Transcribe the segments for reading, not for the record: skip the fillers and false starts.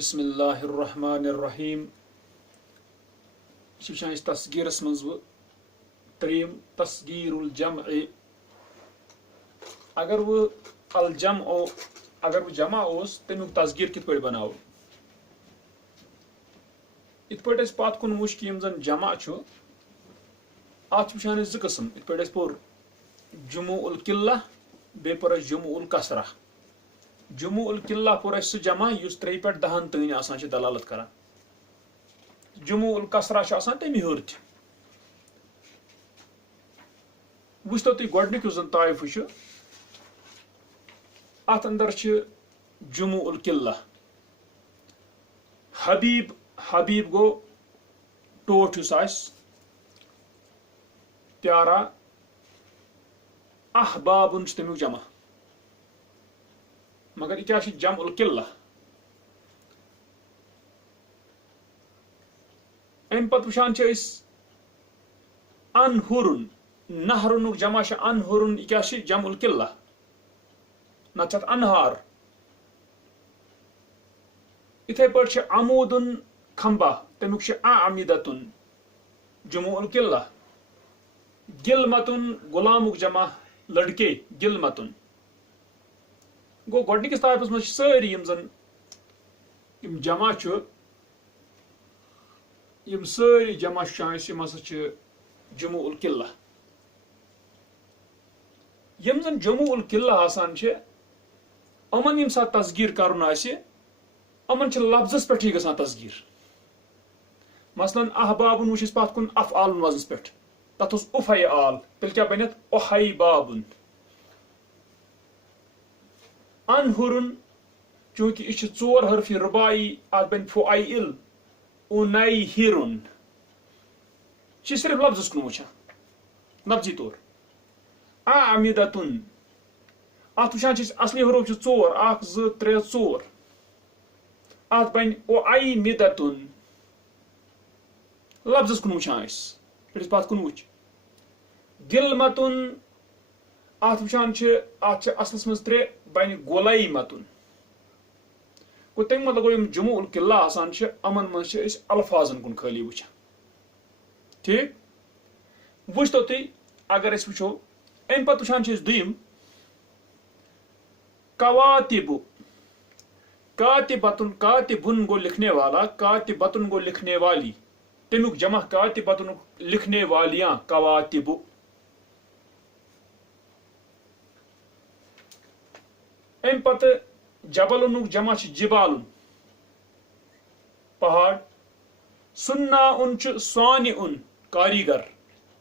بسم اللہ الرحمن الرحیم یہ وچھان تصغیرس مز تریم تصغیر الجمع اگر وہ الجمع اگر وہ جمع اوس تمیک تصغیر کت پہ بناو ات پہ پات کن وچ کہ زن جمع ات وچھان زٕ قسم ات پہ پور جموع القلہ بی پور جموع الکثرہ جموع القلہ پور سہ جمع اس 3 پہ 10 تین آسان دلالت کران جموع الکثرہ آسان تمہ ہیور تہ وچھتو تھی گۄڈنیُک یُس زن طائف ات اندر جموع القلہ حبیب حبیب گو ٹوٹھ یُس آسہِ پیارا احبابن تمیک جمع مگر یہ کیا جمع القلہ ام پتہ وچھان انہرن نہرن جمع انہرن یہ کیا جمع القلہ نت انہار اتھے پٲٹھۍ عمودن کھمبہ تمیک اعمدتن جموع القلہ گلمتن غلامک جمع لڑکے گلمتن گو گۄڈنِکِس طائفس مز سٲری یم زن جمع یم سٲری جمع یم ہسا جموع القلہ یم زن جموع القلہ آسان امن یم سات تصغیر کرن آسہِ امن لفظس پہ گژھان تصغیر مثلاً احبابن وچھ پات کن افعال وزنس پہ تت اوس افے آل تیل کیا بنت احی بابن انہرن چونکہ یہ 4 حرفی ربائی ات بن فعیل اونائی ہیرن یہ صرف لفظس کن وچھان لفظی طور اعمدتن ات وچھان اصلی حروف 4 1 2 3 4 ات بن اعیمدتن لفظس کن وچھان پھر پات کن وچ گلمتن ات وچھان ات اصلس مز 3 بن غلیمتن گو تم مطلب گو جموع القلہ آسان امن مز الفاظن کن خالی وچھان ٹھیک وچھتو تھی اگر اس وچھو ام پتہ وچھان دویم کواتب کاتبتن کاتبن گو لکھنے والا کاتبتن گو لکھنے والی تمیک جمع کاتبتن لکھنے والیاں کواتب ام پتہ جبلن جمع جبالن پہاڑ سناؤن صانعن کاریگر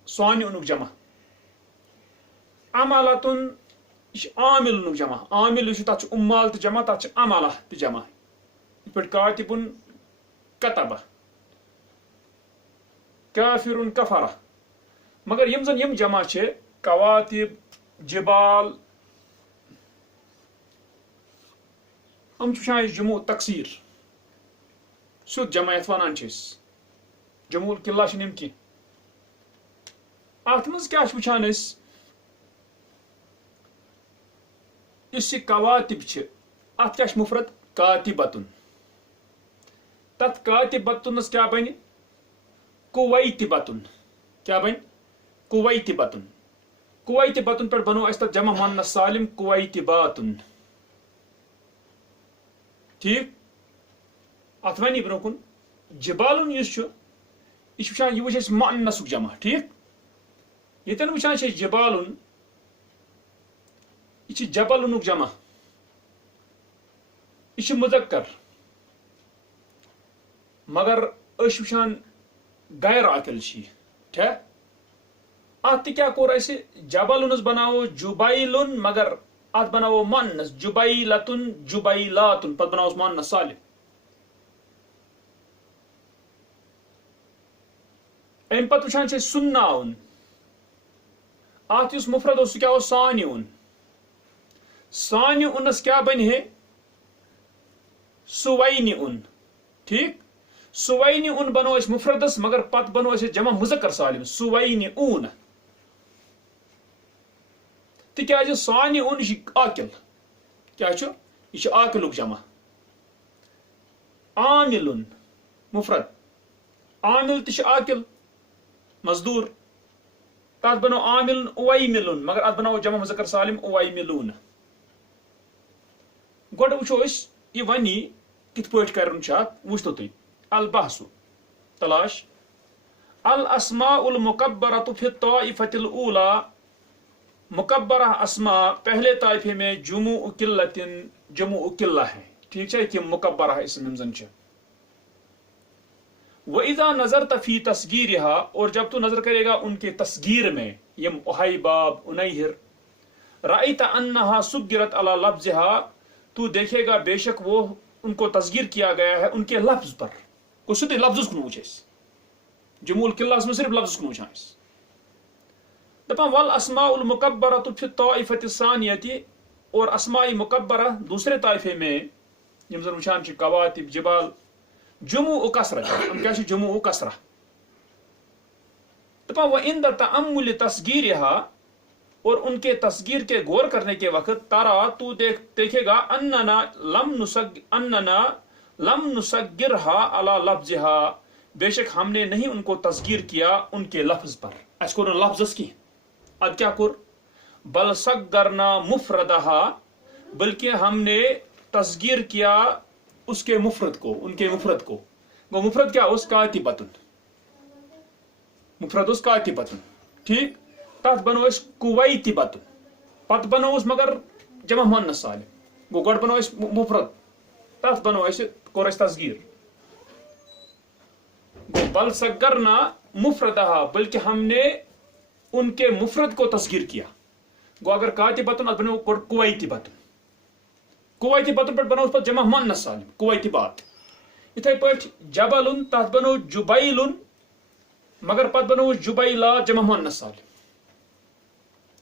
صانعن جمع عملتن عاملن جمع عامل تک عمال تہ جمع تک عملہ تہ جمع یہ پہ کاتبن کتبہ کافرن کفرہ مگر یم زن یم جمع کواتب جبال ہم وچھان جموع تقسیر سیود جمع یت ونان جموع القلہ یم کی ات مز کیا وچھان اس کواتب ات کیا مفرد کاتبتن تت کاتبتنس کیا بن کویتبتن کیا بن کویتبتن کویتبتن پہ بنو اس تک جمع مؤنث سالم کویتباتن ٹھیک ات ونی برو کن جبالن یہ وچھان یہ وچھ مؤنثک جمع ٹھیک یتن وچھان جبالن یہ جبلنک جمع یہ مذکر مگر اس وچھان غیر عاقل ٹھیک ات کیا کور اس جبلنس بناو جبیلن مگر ات بناو مؤنث جبیلتن جبیلاتن پتہ بناوس مؤنث سالم ام پتہ وچھان سناؤن ات یس مفرد اس کیا صانعن صانعنس کیا بن ہے سوینعن ٹھیک سوینعن بنو اس مفردس مگر پتہ بنو اس جمع مذکر سالم سوینعون تکیاز صانعن یہ عاقل کیا یہ عاقلک جمع عامل مفرد عامل تش عاقل مزدور تات بنو عامل اویمل مگر ات بنو جمع مذکر سالم اویملون گوڑ وچھو اس یہ ونی کت پٲٹھۍ کرن چھ ات وچھتو تُہۍ البحث تلاش الاسماء المکبرۃ فی الطائفۃ الاولی مکبرہ اسماء پہلے طائفے میں جموع قلۃ جموع قلہ ہے ٹھیک ہے کہ مکبرہ اسم ہمزن چھ وَإِذَا نَظَرْتَ فِي تَصْغِيرِهَا اور جب تو نظر کرے گا ان کے تصغیر میں یم احیباب انیہر رأیت انہا صغرت علی لفظها تو دیکھے گا بے شک وہ ان کو تصغیر کیا گیا ہے ان کے لفظ پر کو سدے لفظ کو وچھس جموع القلہ میں صرف لفظ کو وچھس دپان والاسماء المکبرۃ فی الطائفۃ الثانیہ اور اسماء مکبرہ دوسرے طائفے میں یم زن وچھان چھ کواتب جبال جموع کسرہ ہم کیا چھ جموع کسرہ دپان وعند تأمل تصغیرها اور ان کے تصغیر کے غور کرنے کے وقت تارا تو دیکھے گا اننا لم نصغرها علی لفظها بے شک ہم نے نہیں ان کو تصغیر کیا ان کے لفظ پر اس کو لفظ کی اب کیا کر بل صغرنا مفردها بلکہ ہم نے تصغیر کیا اس کے مفرد کو ان کے مفرد کو وہ مفرد کیا اس کاتبۃ مفرد اس کاتبۃ ٹھیک تات بنو اس کویتبۃ پت بنو اس مگر جمع مؤنث سالم گو گڈ بنو اس مفرد تات بنو اس کور اس تصغیر گو بل صغرنا مفردها بلکہ ہم نے ان کے مفرد کو تصغیر کیا گو اگر کاتبۃ ات بنو کویتبۃ کویتبۃ پر بنو اس پر جمع مؤنث سالم کویتبات اتھے پٹ جبل تات بنو جبیل مگر پت بنو جبیلا جمع مؤنث سالم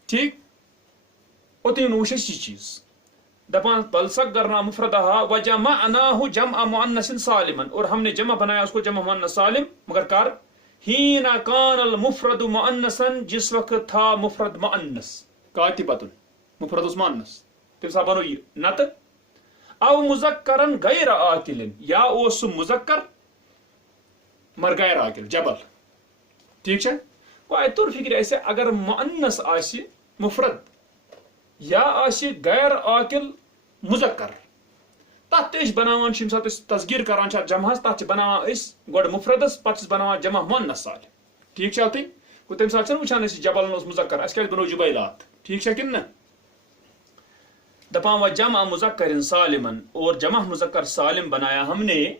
ٹھیک اوتھی نوش یہ چیز دپان بل صغرنا مفردها وجمعناه جمع مؤنث سالما اور ہم نے جمع بنایا اس کو جمع مؤنث سالم مگر کر حين كان المفرد مؤنثا جس وقت تھا مفرد مؤنث کاتبۃ مفرد مؤنث تم سا بنو یہ نت او مذکرن غیر عاقل یا اس مذکر مر غیر عاقل جبل ٹھیک ہے کوئی طور فکر ایسے اگر مؤنث آسی مفرد یا آسی غیر عاقل مذکر تات تیش بناوان چھ سات تصغیر کران چھ جمع تات بناوان اس گڈ مفردس پتہ بناوان جمع مؤنث سالم ٹھیک چھ تی کو تم سات وچھان اس جبل نوس مذکر اس کیا بنو جبیلات ٹھیک چھ کن نہ دپان و جمع مذکر سالما اور جمع مذکر سالم بنایا ہم نے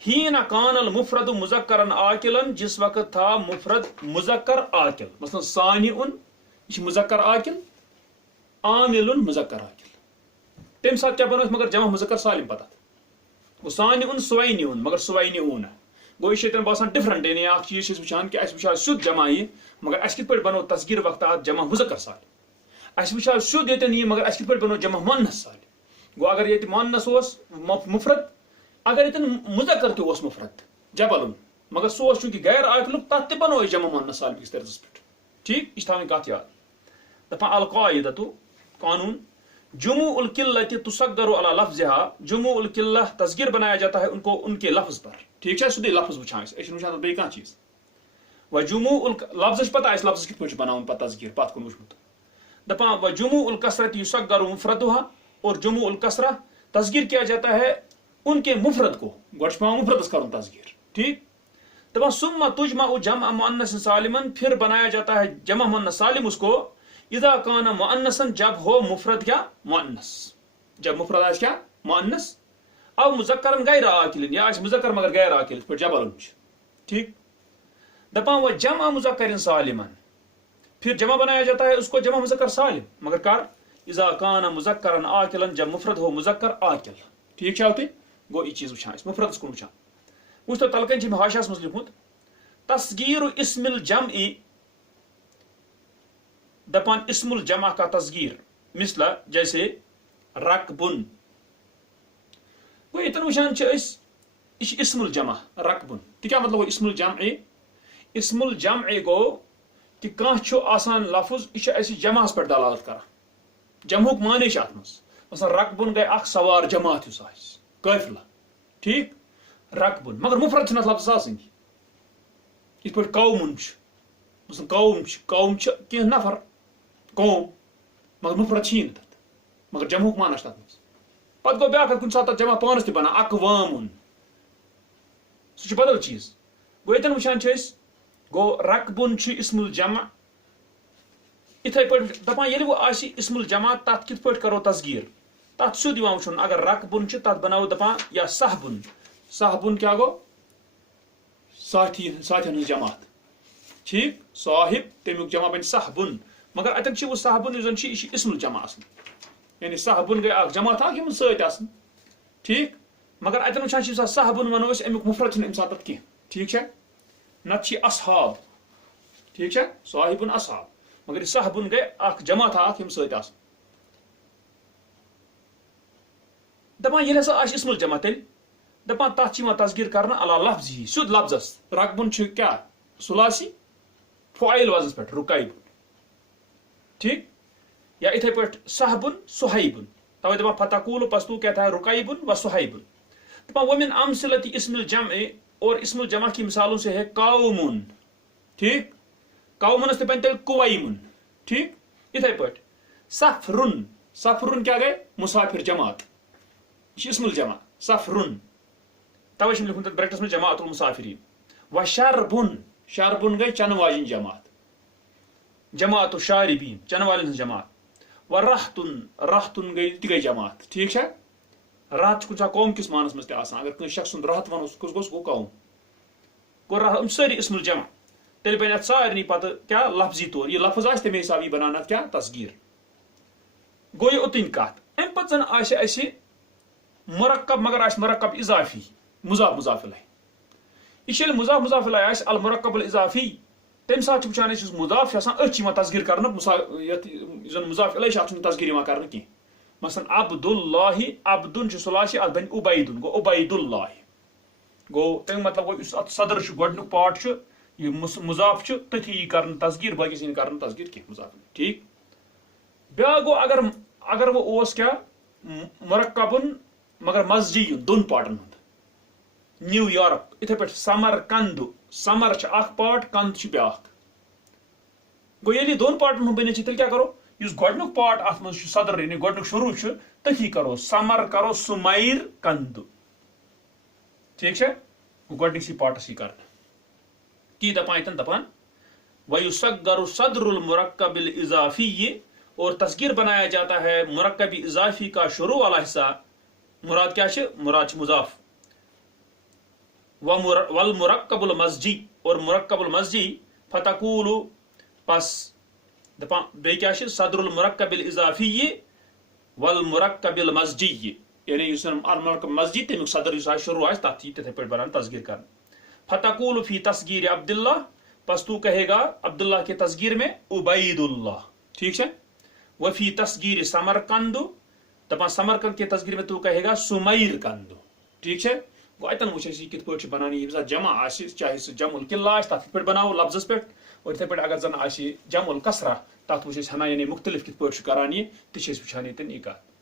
حين كان المفرد مذکرا عاقلا جس وقت تھا مفرد مذکر عاقل مثلا ثانی یہ مذکر عاقل عامل مذکر عاقل تم سات کیا بنو مگر جمع مذکر سالم پتہ وہ ثانی سوینی مگر سوینی گو یہ باسان ڈفرنٹ یعنی اخ چیز وچھان کہ اس وچھا سیود جمع یہ مگر اس کت پہ بنو تصغیر وقت جمع مذکر سالم اس وچھا سیود یتن یہ مگر اس کت پہ بنو جمع مؤنث سالم گو اگر یہ مؤنث اس مفرد اگر یتن مذکر تہ اس مفرد جبل مگر سو چونکہ غیر عاقل تت تہ بنو جمع مؤنث سالم کس طرز پہ ٹھیک یہ تھاویں کت یاد دپان القاعدۃ قانون جموع القلۃ تصغر علی لفظها جموع القلہ تصغیر بنایا جاتا ہے ان کو ان کے لفظ پر ٹھیک ہے سدی لفظ وچھان اس وچھان بے کان چیز و جموع لفظ پتہ اس لفظ کت پہ بناون پتہ تصغیر پت کن وچھمت دپان و جموع الکسرۃ یصغر مفردها اور جموع الکسرہ تصغیر کیا جاتا ہے ان کے مفرد کو گوش پاؤں مفرد کرن تصغیر ٹھیک دپان ثم تجمع جمع مؤنث سالما پھر بنایا جاتا ہے جمع مؤنث سالم اس کو اذا كان مؤنثا جب ہو مفرد کیا مؤنث جب مفرد ہے کیا مؤنث او مذکر غیر عاقل یا مذکر مگر غیر عاقل پر جبل ٹھیک دپان و جمع مذکر سالما پھر جمع بنایا جاتا ہے اس کو جمع مذکر سالم مگر کر اذا كان مذکرا عاقلا جب مفرد ہو مذکر عاقل ٹھیک ہے گو یہ چیز وچھان اس مفرد کو وچھان وچھ تو تلکن چھ حاشیہ مس لکھمت تصغیر اسم الجمع دپان اسم الجمع کا تصغیر مثل جیسے رکبن وہ اتن وچھان اس اسم الجمع رکبن تو کیا مطلب اسم الجمع اسم الجمع گو کہ کان چھو آسان لفظ یہ اس جمع پر دلالت کران جمعک معنی ات مز مثلا رکبن گئی اخ سوار جماعت اس قافلہ ٹھیک رقبن مگر مفرد چھنہٕ اتھ لفظس آسٕنۍ یِتھ پٲٹھۍ قومُن چھُ مثلاً قوم چھِ کینٛہہ نفر قوم مگر مفرد چھِی نہٕ تتھ مگر جمعُک معنی چھُ تتھ منٛز پتہٕ گوٚو بیٛاکھ کُنہِ ساتہٕ تتھ جمع پانس تہِ بنان اقوامُن سُہ چھُ بدل چیٖز گوٚو ییٚتٮ۪ن وٕچھان چھِ أسۍ گوٚو رقبُن چھُ اسم الجمع یِتھے پٲٹھۍ دپان ییٚلہِ وۄنۍ آسہِ اسم الجمع تتھ کِتھ پٲٹھۍ کرو تصغیٖر تتھ سیوٚد یِوان وٕچھُن اگر رقبُن چھُ تتھ بناوو دپان یا صحبُن صحبُن کیٛاہ گوٚو ساتھین ہٕنٛز جماعت ٹھیٖک صاحب تمیُک جمع بنہِ صحبُن مگر اتٮ۪ن چھُ وۄنۍ صحبُن یُس زن چھُ یہِ چھُ اسم الجمع آسان یعنی صحبُن گٔے اکھ جماعت اکھ یِمن سۭتۍ آسان ٹھیٖک مگر اتٮ۪ن وٕچھان چھِ ییٚمہِ ساتہٕ صحبُن ونو أسۍ امیُک مفرد چھُنہٕ امہِ ساتہٕ تتھ کینٛہہ ٹھیٖک چھا نتہٕ چھِ اصحاب ٹھیٖک چھا صاحبُن اصحاب مگر یہِ صحبُن گٔے اکھ جماعت اکھ یِم سۭتۍ آسان دپان ییٚلہِ ہسا آسہِ اسم الجمع تیٚلہِ دپان تتھ چھِ یِوان تصغیٖر کرنہٕ علا لفظی سیوٚد لفظس رقبُن چھُ کیٛاہ ثلاثی فعیل وزنس پٮ۪ٹھ رُقیبُن ٹھیٖک یا یِتھے پٲٹھۍ صحبُن صہیبُن توے دپان فتقول پستو کہتا ہے رقیبُن و صہیبُن دپان ومن امثلۃ اسم الجمع اور اسم الجمع کی مثالوں سے ہے قومن ٹھیک قومنس تہِ بنہِ تیٚلہِ قویمُن ٹھیک یِتھے پٲٹھۍ سفرُن کیٛاہ گٔے مسافر جماعت یہِ چھُ اسم الجمع سفرُن توے چھُم لیکھمُت تتھ بریکٹس منٛز جماعت المسافرین و شربُن گٔے چنہٕ واجٮ۪ن جماعت الشاربین چنہٕ والٮ۪ن ہٕنٛز جماعت و رحتُن گٔے تہِ گٔے جماعت ٹھیٖک چھا رحت چھُ کُنہِ ساتہٕ قوم کِس مانس منٛز تہِ آسان اگر کٲنٛسہِ شخص سُنٛد رحت ونو سُہ کُس گوٚو سُہ گوٚو قوم گوٚو یِم سٲری اسم الجمع تیٚلہِ بنہِ اتھ سارنٕے پتہٕ کیٛاہ لفظی طور یہِ لفظ آسہِ تمے حساب یی بناونہٕ اتھ کیٛاہ تصغیٖر گوٚو یہِ اوٚتٕنۍ کتھ امہِ پتہٕ زن آسہِ اسہِ مرکب مگر آسہِ مرکب اضافی مضاف الیہ یہِ چھِ ییٚلہِ مضاف الیہ آسہِ المرکب الاضافی تمہِ ساتہٕ چھِ وٕچھان أسۍ یُس مضاف چھُ آسان أتھۍ چھِ یِوان تصغیٖر کرنہٕ یتھ یُس زن مضاف الیہ چھُ اتھ چھُنہٕ تصغیٖر یِوان کرنہٕ کینٛہہ مثلاً عبداللہ عبدُن چھُ ثلاثی اتھ بنہِ عبیدُن گوٚو عبید اللہ گوٚو تمیُک مطلب گوٚو یُس اتھ صدر چھُ گۄڈنیُک پارٹ چھُ یہِ مضاف چھُ تٔتھی یی کرنہٕ تصغیٖر باقٕے یی نہٕ کرنہٕ تصغیٖر کینٛہہ مضاف ٹھیٖک بیٛاکھ گوٚو اگر وۄنۍ اوس کیٛاہ مرکبُن مگر مسجی دۄن پارٹن ہُنٛد نیو یارک یِتھے پٲٹھۍ سمر کندُ سمر چھُ اکھ پارٹ کند چھُ بیٛاکھ گوٚو ییٚلہِ یہِ دۄن پارٹن ہُنٛد بٔنِتھ چھِ تیٚلہِ کیٛاہ کرو یُس گۄڈنیُک پارٹ اتھ منٛز چھُ صدر یعنی گۄڈنیُک شروٗع چھُ تٔتھی کرو سمر کرو سُمیر کندُ ٹھیٖک چھا گۄڈنِکسٕے پارٹس یی کرنہٕ تی دپان ییٚتٮ۪ن دپان وَيُصَغَّرُ صَدْرُ الْمُرَكَّبِ الْإِضَافِيِّ اور تصغیر بنایا جاتا ہے مرکب اضافی کا شروع والا حصہ مراد کیا ہے مراد مضاف والمرکب المسجی اور مرکب المسجی فتقول پس دپان بیٚیہِ کیا ہے صدر المرکب الاضافی والمرکب المسجی یعنی یُس المرکب مسجی تمیُک صدر یُس آسہِ شروع آسہِ تتھ یی تِتھے پٲٹھۍ بنان تصغیر کرنہٕ فتقول فی تصغیر عبداللہ پس تو کہے گا عبداللہ کے تصغیر میں عبید اللہ ٹھیک ہے وفی تصغیر سمرقند دپان سمرقند کے تصغیر میں تو کہے گا سمیر قند ٹھیک ہے گوٚو اتٮ۪ن وٕچھ أسۍ یہِ کِتھ پٲٹھۍ چھِ بنان ییٚمہِ ساتہٕ جمع آسہِ چاہے سُہ جمع القلہ آسہِ تتھ کِتھ پٲٹھۍ بناوو لفظس پٮ۪ٹھ اور یِتھے پٲٹھۍ اگر زن آسہِ جمع الکسرہ تتھ وٕچھ أسۍ ہنا یعنی مختلف کِتھ پٲٹھۍ چھُ کران یہِ تہِ چھِ أسۍ وٕچھان ییٚتٮ۪ن یہِ کتھ